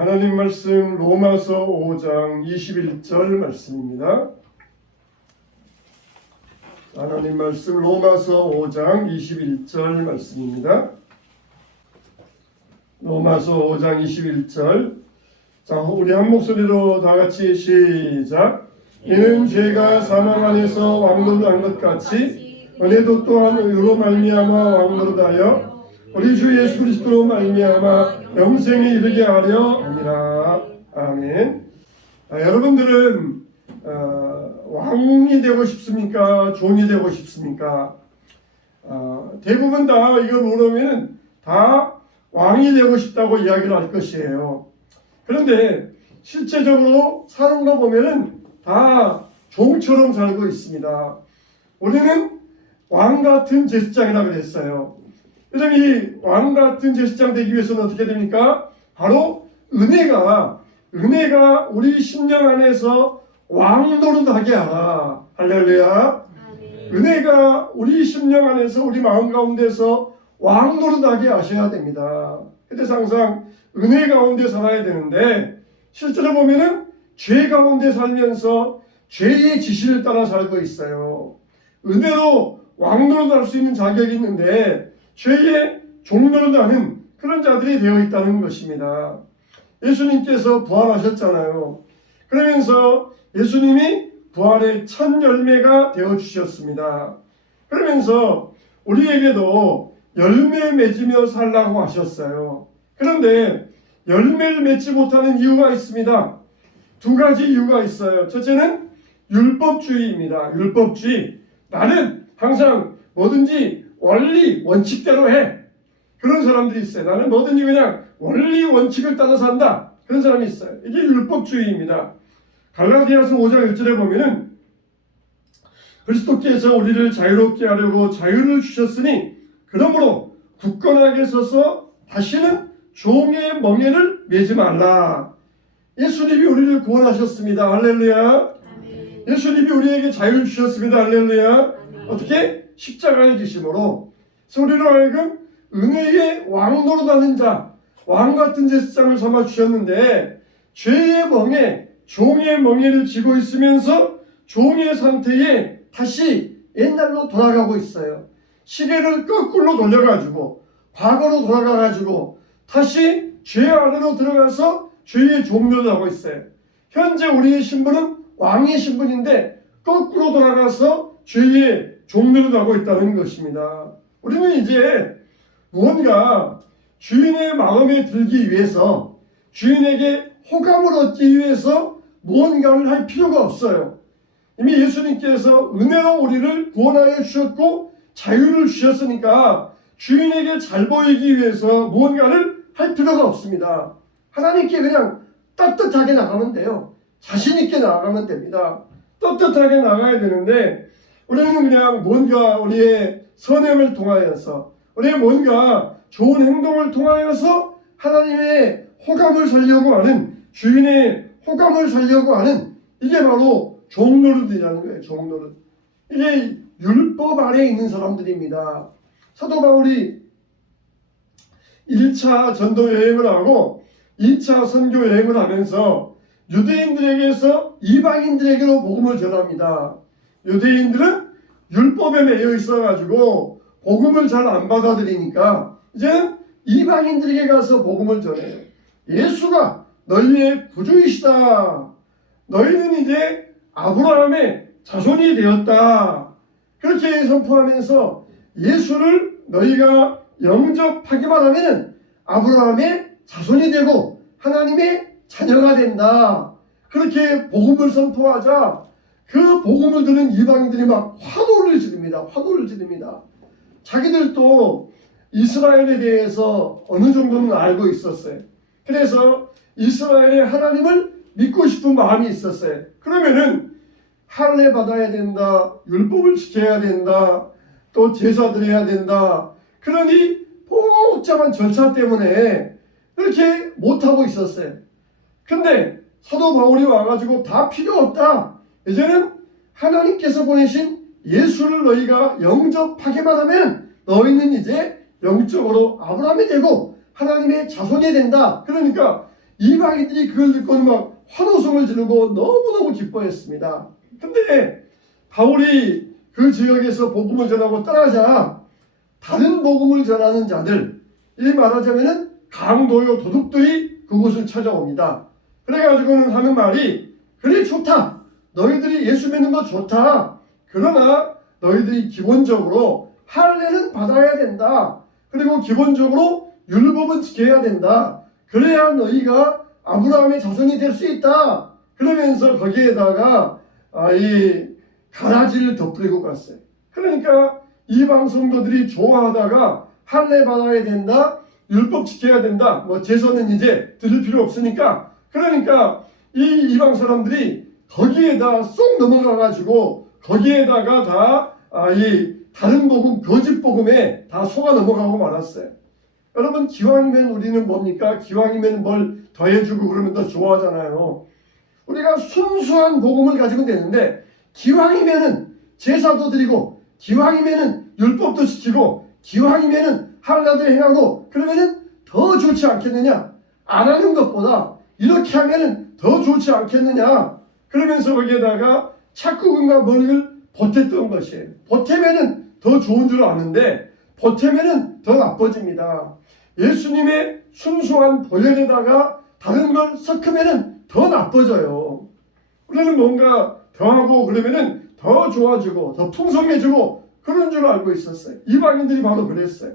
하나님 말씀 로마서 5장 21절 말씀입니다. 하나님 말씀 로마서 5장 21절 말씀입니다. 로마서 5장 21절. 자, 우리 한 목소리로 다 같이 시작. 이는 죄가 사망 안에서 왕노릇한 것 같이 은혜도 또한 의로 말미암아 왕노릇하여 우리 주 예수 그리스도로 말미암아 영생에 이르게 하려 함이라. 아멘. 여러분들은 왕이 되고 싶습니까? 종이 되고 싶습니까? 대부분 다 이거 물으면 다 왕이 되고 싶다고 이야기를 할 것이에요. 그런데 실제적으로 사는 거 보면은 다 종처럼 살고 있습니다. 우리는 왕 같은 제사장이라 그랬어요. 그럼 이 왕 같은 제사장 되기 위해서는 어떻게 됩니까? 바로 은혜가 우리 심령 안에서 왕 노릇하게 하라. 할렐루야. 은혜가 우리 심령 안에서 우리 마음 가운데서 왕 노릇하게 하셔야 됩니다. 그래서 항상 은혜 가운데 살아야 되는데 실제로 보면은 죄 가운데 살면서 죄의 지시를 따라 살고 있어요. 은혜로 왕 노릇할 수 있는 자격이 있는데 죄의 종 노릇하는 그런 자들이 되어 있다는 것입니다. 예수님께서 부활하셨잖아요. 그러면서 예수님이 부활의 첫 열매가 되어 주셨습니다. 그러면서 우리에게도 열매 맺으며 살라고 하셨어요. 그런데 열매를 맺지 못하는 이유가 있습니다. 두 가지 이유가 있어요. 첫째는 율법주의입니다. 율법주의. 나는 항상 뭐든지 원리 원칙대로 해. 그런 사람들이 있어요. 나는 뭐든지 그냥 원리 원칙을 따라 산다. 그런 사람이 있어요. 이게 율법주의입니다. 갈라디아서 5장 1절에 보면은 그리스도께서 우리를 자유롭게 하려고 자유를 주셨으니 그러므로 굳건하게 서서 다시는 종의 멍에를 매지 말라. 예수님이 우리를 구원하셨습니다. 할렐루야. 예수님이 우리에게 자유를 주셨습니다. 할렐루야. 어떻게? 십자가를 지심으로 우리로 하여금 은혜의 왕 노릇하는 자, 왕 같은 제사장을 삼아 주셨는데 죄의 멍에, 종의 멍에를 쥐고 있으면서 종의 상태에 다시 옛날로 돌아가고 있어요. 시계를 거꾸로 돌려가지고 과거로 돌아가가지고 다시 죄 안으로 들어가서 죄의 종노릇을 하고 있어요. 현재 우리의 신분은 왕의 신분인데 거꾸로 돌아가서 죄의 종노릇을 하고 있다는 것입니다. 우리는 이제 무언가 주인의 마음에 들기 위해서 주인에게 호감을 얻기 위해서 무언가를 할 필요가 없어요. 이미 예수님께서 은혜로 우리를 구원하여 주셨고 자유를 주셨으니까 주인에게 잘 보이기 위해서 무언가를 할 필요가 없습니다. 하나님께 그냥 떳떳하게 나가면 돼요. 자신 있게 나가면 됩니다. 떳떳하게 나가야 되는데 우리는 그냥 뭔가 우리의 선행을 통하여서 우리의 뭔가 좋은 행동을 통하여서 하나님의 호감을 살려고 하는 주인의 호감을 살려고 하는 이게 바로 종노릇이라는 거예요. 종노릇. 이게 율법 아래에 있는 사람들입니다. 사도 바울이 1차 전도 여행을 하고 2차 선교 여행을 하면서 유대인들에게서 이방인들에게로 복음을 전합니다. 유대인들은 율법에 매여 있어가지고 복음을 잘 안 받아들이니까 이제는 이방인들에게 가서 복음을 전해요. 예수가 너희의 구주이시다. 너희는 이제 아브라함의 자손이 되었다. 그렇게 선포하면서 예수를 너희가 영접하기만 하면 아브라함의 자손이 되고 하나님의 자녀가 된다. 그렇게 복음을 선포하자 그 복음을 들은 이방인들이 막 환호를 지릅니다. 환호를 지릅니다. 자기들도 이스라엘에 대해서 어느 정도는 알고 있었어요. 그래서 이스라엘의 하나님을 믿고 싶은 마음이 있었어요. 그러면은 할례 받아야 된다. 율법을 지켜야 된다. 또 제사 드려야 된다. 그러니 복잡한 절차 때문에 그렇게 못하고 있었어요. 근데 사도 바울이 와가지고 다 필요 없다. 이제는 하나님께서 보내신 예수를 너희가 영접하기만 하면 너희는 이제 영적으로 아브라함이 되고 하나님의 자손이 된다. 그러니까 이방인들이 그걸 듣고 막 환호성을 지르고 너무너무 기뻐했습니다. 근데 바울이 그 지역에서 복음을 전하고 떠나자 다른 복음을 전하는 자들, 이 말하자면은 강도요 도둑들이 그곳을 찾아옵니다. 그래가지고는 하는 말이, 그래 좋다, 너희들이 예수 믿는 거 좋다, 그러나 너희들이 기본적으로 할례는 받아야 된다. 그리고 기본적으로 율법은 지켜야 된다. 그래야 너희가 아브라함의 자손이 될 수 있다. 그러면서 거기에다가 이 가라지를 덧뿌리고 갔어요. 그러니까 이방 성도들이 좋아하다가 할례 받아야 된다, 율법 지켜야 된다, 뭐 제선은 이제 들을 필요 없으니까, 그러니까 이 이방 사람들이 거기에다 쏙 넘어가가지고 거기에다가 다 이 다른 복음, 거짓 복음에 다 속아 넘어가고 말았어요. 여러분, 기왕이면 우리는 뭡니까? 기왕이면 뭘 더해주고 그러면 더 좋아하잖아요. 우리가 순수한 복음을 가지면 되는데, 기왕이면은 제사도 드리고, 기왕이면은 율법도 지키고, 기왕이면은 할례도 행하고, 그러면은 더 좋지 않겠느냐? 안 하는 것보다 이렇게 하면은 더 좋지 않겠느냐? 그러면서 거기에다가 착국과 머리를 보탰던 것이에요. 보태면은 더 좋은 줄 아는데 보태면은 더 나빠집니다. 예수님의 순수한 보혈에다가 다른 걸 섞으면은 더 나빠져요. 우리는 뭔가 더하고 그러면은 더 좋아지고 더 풍성해지고 그런 줄 알고 있었어요. 이방인들이 바로 그랬어요.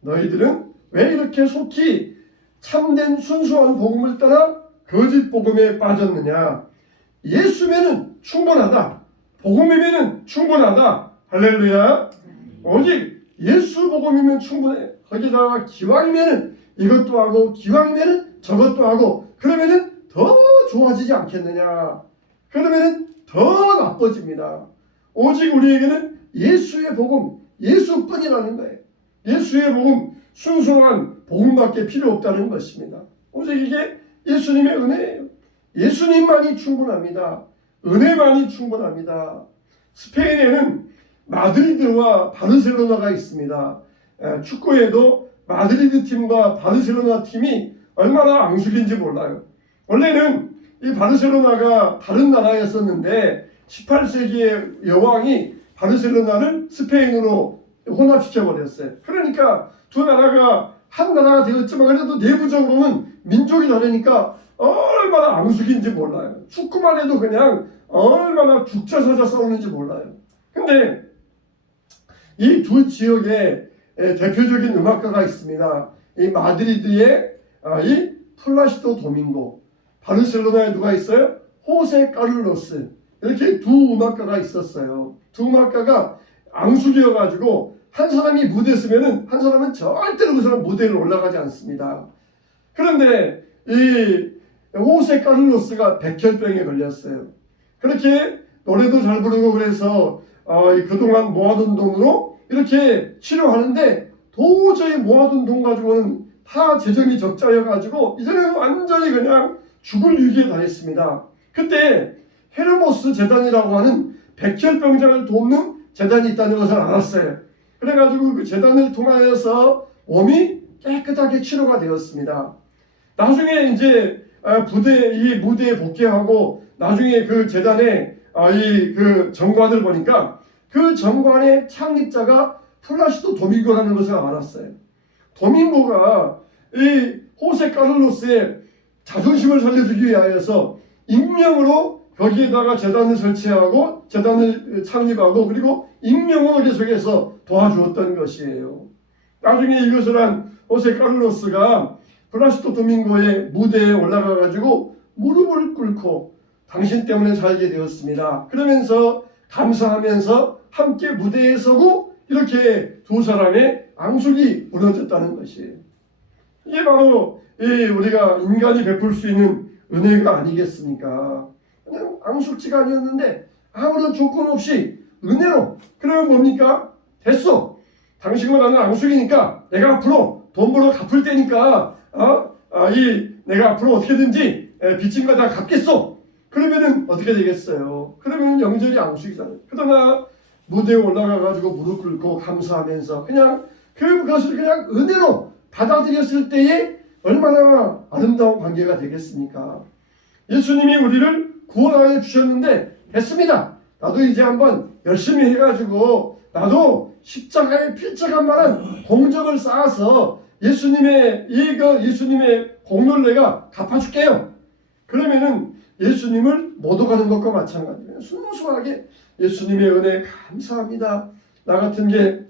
너희들은 왜 이렇게 속히 참된 순수한 복음을 따라 거짓 복음에 빠졌느냐? 예수면은 충분하다. 복음이면은 충분하다. 할렐루야. 오직 예수 복음이면 충분해. 거기다가 기왕이면은 이것도 하고 기왕이면은 저것도 하고 그러면은 더 좋아지지 않겠느냐? 그러면은 더 나빠집니다. 오직 우리에게는 예수의 복음, 예수뿐이라는 거예요. 예수의 복음, 순수한 복음밖에 필요 없다는 것입니다. 오직 이게 예수님의 은혜예요. 예수님만이 충분합니다. 은혜만이 충분합니다. 스페인에는 마드리드와 바르셀로나가 있습니다. 축구에도 마드리드 팀과 바르셀로나 팀이 얼마나 앙숙인지 몰라요. 원래는 이 바르셀로나가 다른 나라였었는데 18세기의 여왕이 바르셀로나를 스페인으로 혼합시켜버렸어요. 그러니까 두 나라가 한 나라가 되었지만 그래도 내부적으로는 민족이 다르니까 얼마나 앙숙인지 몰라요. 축구만 해도 그냥 얼마나 죽자사자 싸우는지 몰라요. 근데 이 두 지역에 대표적인 음악가가 있습니다. 이 마드리드의 이 플라시도 도밍고, 바르셀로나에 누가 있어요? 호세 카를로스. 이렇게 두 음악가가 있었어요. 두 음악가가 앙숙이어가지고 한 사람이 무대에 서면은 한 사람은 절대로 그 사람 무대에 올라가지 않습니다. 그런데 이 호세 카를로스가 백혈병에 걸렸어요. 그렇게 노래도 잘 부르고 그래서 그동안 모아둔 돈으로 이렇게 치료하는데 도저히 모아둔 돈 가지고는 다 재정이 적자여가지고 이제는 완전히 그냥 죽을 위기에 달했습니다. 그때 헤르모스 재단이라고 하는 백혈병자를 돕는 재단이 있다는 것을 알았어요. 그래가지고 그 재단을 통하여서 몸이 깨끗하게 치료가 되었습니다. 나중에 이제 이 무대에 복귀하고 나중에 그 재단의 그 정관을 보니까 그 정관의 창립자가 플라시도 도밍고라는 것을 알았어요. 도밍고가 이 호세 카를로스의 자존심을 살려주기 위하여서 익명으로 거기에다가 재단을 설치하고 재단을 창립하고 그리고 익명으로 계속해서 도와주었던 것이에요. 나중에 이것을 한 호세 카를로스가 플라시도 도밍고의 무대에 올라가 가지고 무릎을 꿇고 당신 때문에 살게 되었습니다. 그러면서 감사하면서 함께 무대에 서고 이렇게 두 사람의 앙숙이 무너졌다는 것이에요. 이게 바로 우리가 인간이 베풀 수 있는 은혜가 아니겠습니까? 그냥 앙숙지가 아니었는데 아무런 조건 없이 은혜로. 그러면 뭡니까? 됐어. 당신과 나는 앙숙이니까 내가 앞으로 돈 벌어 갚을 때니까 내가 앞으로 어떻게든지 빚진 거 다 갚겠어. 그러면은 어떻게 되겠어요? 그러면 영절이 앙숙이잖아요. 그러나 무대에 올라가가지고 무릎 꿇고 감사하면서 그냥 그것을 그냥 은혜로 받아들였을 때에 얼마나 아름다운 관계가 되겠습니까? 예수님이 우리를 구원하여 주셨는데 됐습니다. 나도 이제 한번 열심히 해가지고 나도 십자가에 필적한 만한 공적을 쌓아서 예수님의 공로를 내가 갚아줄게요. 그러면은 예수님을 못 오가는 것과 마찬가지예요. 순수하게 예수님의 은혜 감사합니다. 나 같은 게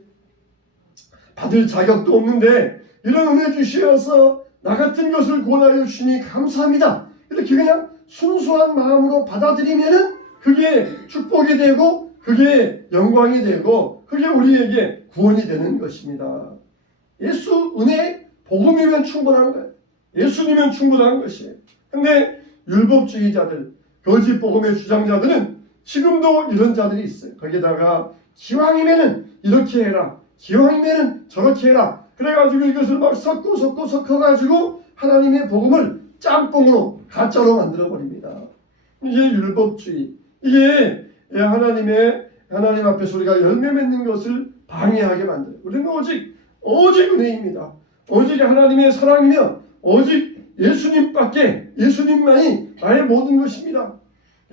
받을 자격도 없는데 이런 은혜 주시어서 나 같은 것을 구원하여 주시니 감사합니다. 이렇게 그냥 순수한 마음으로 받아들이면은 그게 축복이 되고 그게 영광이 되고 그게 우리에게 구원이 되는 것입니다. 예수 은혜 복음이면 충분한 거예요. 예수님은 충분한 것이에요. 근데 율법주의자들, 거짓 복음의 주장자들은 지금도 이런 자들이 있어요. 거기다가 기왕이면은 이렇게 해라, 기왕이면은 저렇게 해라. 그래가지고 이것을 막 섞어가지고 하나님의 복음을 짬뽕으로 가짜로 만들어 버립니다. 이게 율법주의. 이게 하나님 앞에서 우리가 열매 맺는 것을 방해하게 만들어요. 우리는 오직 은혜입니다. 오직 하나님의 사랑이며 오직 예수님만이 나의 모든 것입니다.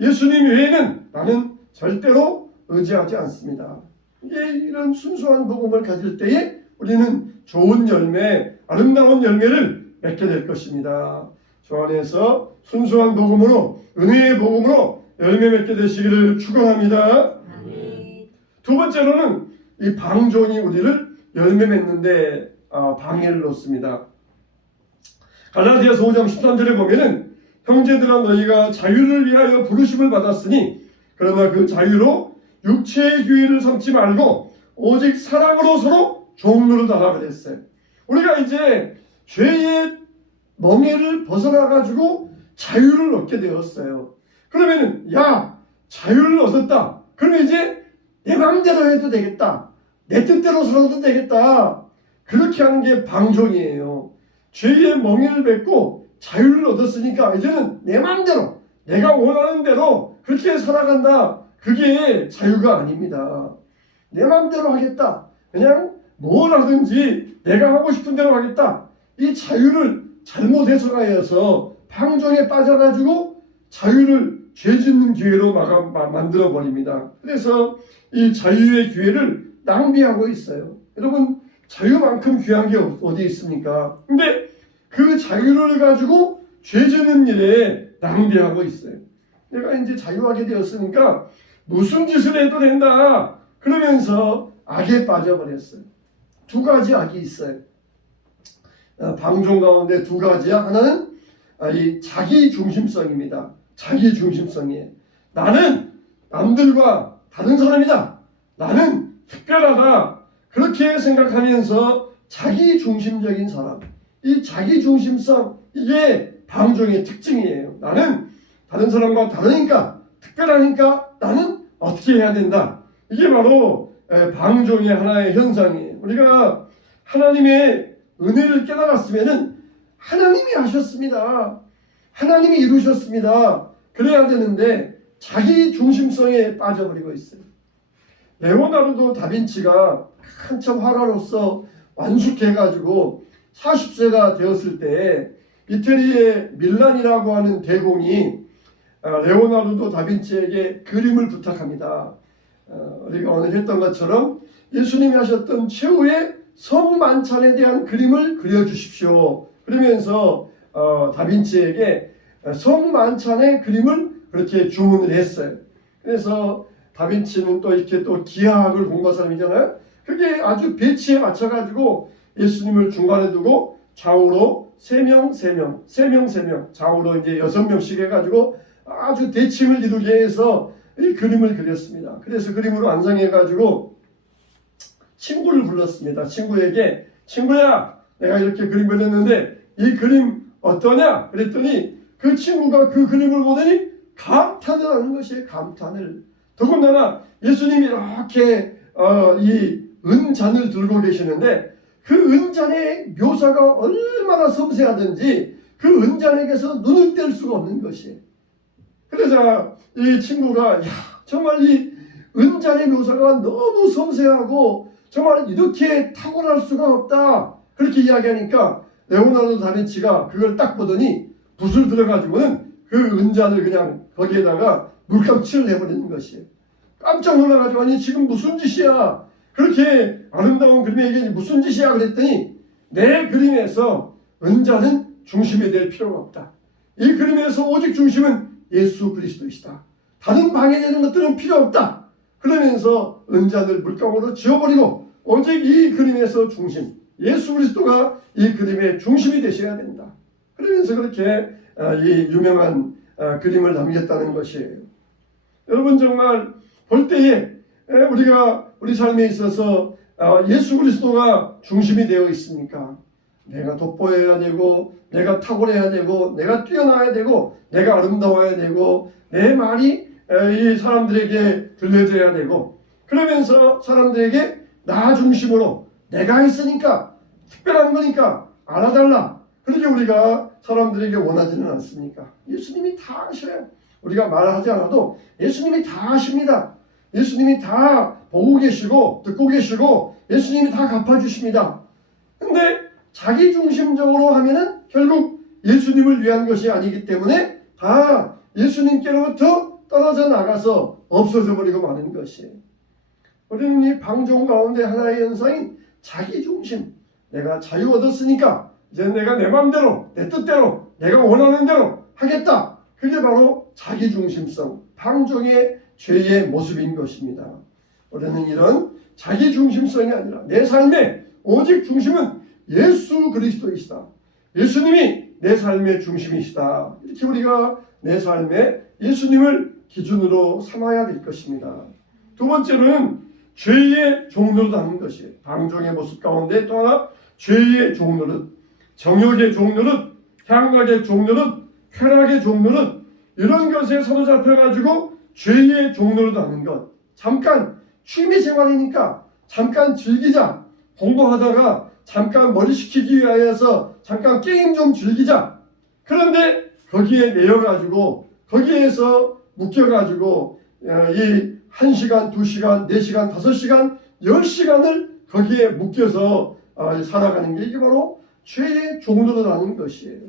예수님 외에는 나는 절대로 의지하지 않습니다. 이런 순수한 복음을 가질 때에 우리는 좋은 열매, 아름다운 열매를 맺게 될 것입니다. 주 안에서 순수한 복음으로, 은혜의 복음으로 열매 맺게 되시기를 축원합니다. 두 번째로는 이 방종이 우리를 열매 맺는데 방해를 놓습니다. 갈라디아서 5장 13절에 보면은 형제들아 너희가 자유를 위하여 부르심을 받았으니 그러나 그 자유로 육체의 규율을 삼지 말고 오직 사랑으로 서로 종노릇하라 그랬어요. 우리가 이제 죄의 멍에를 벗어나가지고 자유를 얻게 되었어요. 그러면은 자유를 얻었다. 그러면 이제 내 마음대로 해도 되겠다. 내 뜻대로 살아도 되겠다. 그렇게 하는 게 방종이에요. 죄의 멍에를 뱉고 자유를 얻었으니까 이제는 내 마음대로 내가 원하는 대로 그렇게 살아간다. 그게 자유가 아닙니다. 내 마음대로 하겠다. 그냥 뭘 하든지 내가 하고 싶은 대로 하겠다. 이 자유를 잘못 해석하여서 방종에 빠져가지고 자유를 죄 짓는 기회로 만들어 버립니다. 그래서 이 자유의 기회를 낭비하고 있어요. 여러분 자유만큼 귀한 게 어디 있습니까? 근데 그 자유를 가지고 죄 짓는 일에 낭비하고 있어요. 내가 이제 자유하게 되었으니까 무슨 짓을 해도 된다. 그러면서 악에 빠져버렸어요. 두 가지 악이 있어요. 방종 가운데 두 가지야. 하나는 이 자기 중심성입니다. 자기 중심성이에요. 나는 남들과 다른 사람이다. 나는 특별하다. 그렇게 생각하면서 자기 중심적인 사람. 이 자기 중심성, 이게 방종의 특징이에요. 나는 다른 사람과 다르니까, 특별하니까 나는 어떻게 해야 된다. 이게 바로 방종의 하나의 현상이에요. 우리가 하나님의 은혜를 깨달았으면은 하나님이 하셨습니다. 하나님이 이루셨습니다. 그래야 되는데 자기 중심성에 빠져버리고 있어요. 레오나르도 다빈치가 한참 화가로서 완숙해가지고 40세가 되었을 때 이태리의 밀란이라고 하는 대공이 레오나르도 다빈치에게 그림을 부탁합니다. 우리가 오늘 했던 것처럼 예수님이 하셨던 최후의 성만찬에 대한 그림을 그려주십시오. 그러면서 다빈치에게 성만찬의 그림을 그렇게 주문을 했어요. 그래서 다빈치는 또 이렇게 또 기하학을 공부한 사람이잖아요. 그게 아주 배치에 맞춰가지고 예수님을 중간에 두고 좌우로 3명, 좌우로 이제 6명씩 해가지고 아주 대칭을 이루게 해서 이 그림을 그렸습니다. 그래서 그림으로 완성해가지고 친구를 불렀습니다. 친구에게 친구야, 내가 이렇게 그림 그렸는데 이 그림 어떠냐? 그랬더니 그 친구가 그 그림을 보더니 감탄을 하는 것이에요. 감탄을. 더군다나 예수님이 이렇게 이 은잔을 들고 계시는데 그 은잔의 묘사가 얼마나 섬세하든지 그 은잔에게서 눈을 뗄 수가 없는 것이에요. 그래서 이 친구가 정말 이 은잔의 묘사가 너무 섬세하고 정말 이렇게 탁월할 수가 없다. 그렇게 이야기하니까 레오나르도 다빈치가 그걸 딱 보더니 붓을 들어가지고는 그 은잔을 그냥 거기에다가 물감칠을 해버리는 것이에요. 깜짝 놀라가지고 아니 지금 무슨 짓이야? 그렇게 아름다운 그림에 이게 무슨 짓이야? 그랬더니 내 그림에서 은잔은 중심이 될 필요가 없다. 이 그림에서 오직 중심은 예수 그리스도이시다. 다른 방해되는 것들은 필요 없다. 그러면서 은잔을 물감으로 지워버리고 오직 이 그림에서 중심, 예수 그리스도가 이 그림의 중심이 되셔야 된다. 그러면서 그렇게 이 유명한 그림을 남겼다는 것이에요. 여러분 정말 볼 때에 우리가 우리 삶에 있어서 예수 그리스도가 중심이 되어 있습니까? 내가 돋보여야 되고 내가 탁월해야 되고 내가 뛰어나야 되고 내가 아름다워야 되고 내 말이 이 사람들에게 들려져야 되고 그러면서 사람들에게 나 중심으로 내가 있으니까 특별한 거니까 알아달라. 그렇게 우리가 사람들에게 원하지는 않습니까? 예수님이 다 아셔요. 우리가 말하지 않아도 예수님이 다 아십니다. 예수님이 다 보고 계시고 듣고 계시고 예수님이 다 갚아주십니다. 근데 자기중심적으로 하면은 결국 예수님을 위한 것이 아니기 때문에 다 예수님께로부터 떨어져 나가서 없어져 버리고 마는 것이에요. 우리는 이 방종 가운데 하나의 현상인 자기중심. 내가 자유 얻었으니까 이제 내가 내 마음대로 내 뜻대로 내가 원하는 대로 하겠다. 그게 바로 자기중심성, 방종의 죄의 모습인 것입니다. 우리는 이런 자기중심성이 아니라 내 삶의 오직 중심은 예수 그리스도이시다. 예수님이 내 삶의 중심이시다. 이렇게 우리가 내 삶에 예수님을 기준으로 삼아야 될 것입니다. 두 번째로는 죄의 종노릇 하는 것이에요. 방종의 모습 가운데 또 하나 죄의 종노릇, 정욕의 종노릇, 향락의 종노릇, 쾌락의 종노릇 이런 것에 사로잡혀가지고 죄의 종노릇 하는 것. 잠깐 취미생활이니까 잠깐 즐기자. 공부하다가 잠깐 머리 식히기 위하여서 잠깐 게임 좀 즐기자. 그런데 거기에 매여가지고 거기에서 묶여가지고 이 1시간, 2시간, 4시간, 5시간, 10시간을 거기에 묶여서 살아가는 게 이게 바로 죄의 종노릇하는 것이에요.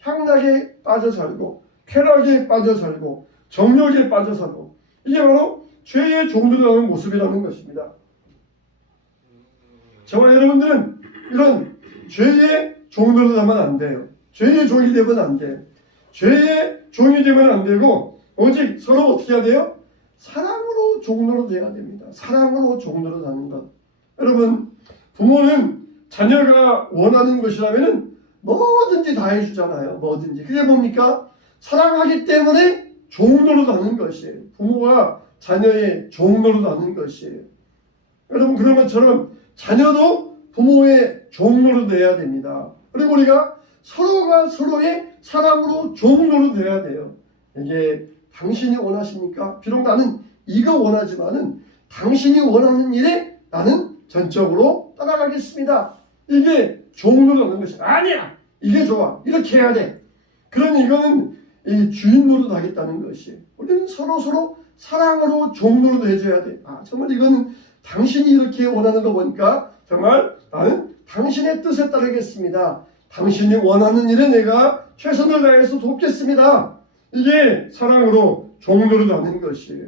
향락에 빠져 살고 쾌락에 빠져 살고 정욕에 빠져 살고 이게 바로 죄의 종노릇하는 모습이라는 것입니다. 저와 여러분들은 이런 죄의 종노릇 하면 안 돼요. 죄의 종이 되면 안 돼요. 죄의 종이 되면 안 되고 오직 서로 어떻게 해야 돼요? 사랑으로 종노릇 해야 됩니다. 사랑으로 종노릇 하는 것. 여러분 부모는 자녀가 원하는 것이라면 뭐든지 다 해주잖아요. 뭐든지. 그게 뭡니까? 사랑하기 때문에 종노릇 하는 것이에요. 부모가 자녀의 종노릇 하는 것이에요. 여러분 그런 것처럼 자녀도 부모의 종노릇 해야 됩니다. 그리고 우리가 서로가 서로의 사랑으로 종노릇 해야 돼요. 이게 당신이 원하십니까? 비록 나는 이거 원하지만은 당신이 원하는 일에 나는 전적으로 따라가겠습니다. 이게 종노릇 하는 것이 아니야. 이게 좋아. 이렇게 해야 돼. 그러니 이거는 이 주인 노릇 하겠다는 것이에요. 우리는 서로 사랑으로 종노릇 해줘야 돼. 정말 이거는 당신이 이렇게 원하는 거 보니까 정말 나는 당신의 뜻에 따르겠습니다. 당신이 원하는 일에 내가 최선을 다해서 돕겠습니다. 이게 사랑으로 종노릇 하는 것이에요.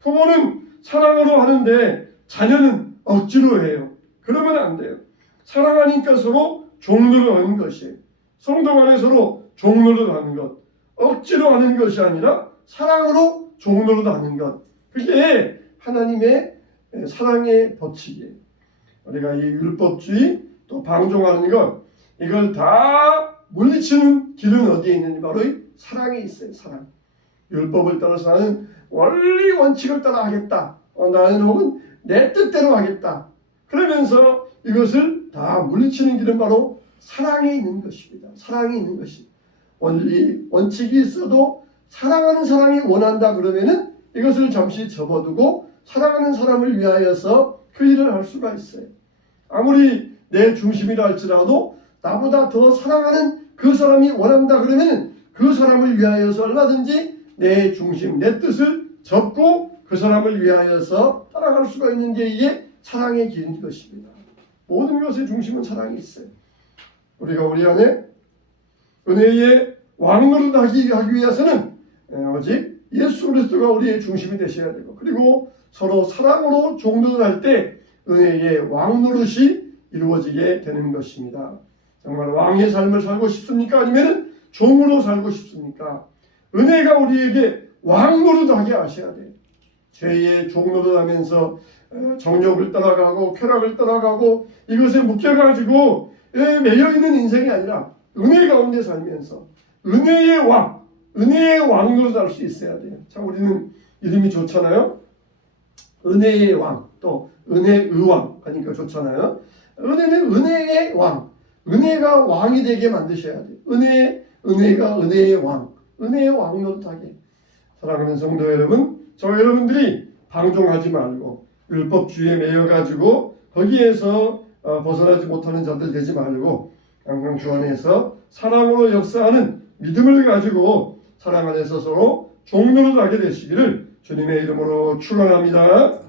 부모는 사랑으로 하는데 자녀는 억지로 해요. 그러면 안 돼요. 사랑하니까 서로 종노릇 하는 것이에요. 성도 간에 서로 종노릇 하는 것. 억지로 하는 것이 아니라 사랑으로 종노릇 하는 것. 그게 하나님의 사랑의 법칙이에요. 우리가 이 율법주의 또 방종하는 것 이걸 다 물리치는 길은 어디에 있느냐 바로 이 사랑에 있어요. 사랑. 율법을 따라서 나는 원리 원칙을 따라 하겠다. 나는 혹은 내 뜻대로 하겠다. 그러면서 이것을 다 물리치는 길은 바로 사랑에 있는 것입니다. 사랑에 있는 것이. 원리 원칙이 있어도 사랑하는 사람이 원한다 그러면은 이것을 잠시 접어두고 사랑하는 사람을 위하여서 그 일을 할 수가 있어요. 아무리 내 중심이라 할지라도 나보다 더 사랑하는 그 사람이 원한다 그러면 그 사람을 위하여서 얼마든지 내 중심, 내 뜻을 접고 그 사람을 위하여서 따라갈 수가 있는 게 이게 사랑의 길인 것입니다. 모든 것의 중심은 사랑이 있어요. 우리가 우리 안에 은혜의 왕노릇하기 위해서는 오직 예수 그리스도가 우리의 중심이 되셔야 되고, 그리고 서로 사랑으로 종노릇할 때 은혜의 왕노릇이 이루어지게 되는 것입니다. 정말 왕의 삶을 살고 싶습니까? 아니면 종으로 살고 싶습니까? 은혜가 우리에게 왕노릇하게 하셔야 돼요. 죄의 종노릇하면서 정욕을 따라가고 쾌락을 따라가고 이것에 묶여가지고 매여있는 인생이 아니라 은혜 가운데 살면서 은혜의 왕 노릇할 수 있어야 돼요. 참 우리는 이름이 좋잖아요. 은혜의 왕, 또 은혜의 왕 하니까 좋잖아요. 은혜는 은혜의 왕, 은혜가 왕이 되게 만드셔야 돼요. 은혜가 은혜의 왕 노릇하게. 사랑하는 성도 여러분, 저 여러분들이 방종하지 말고 율법주의에 매여가지고 거기에서 벗어나지 못하는 자들 되지 말고 항상 주 안에서 사랑으로 역사하는 믿음을 가지고 사랑 안에서 서로 종노릇하게 되시기를 주님의 이름으로 축원합니다.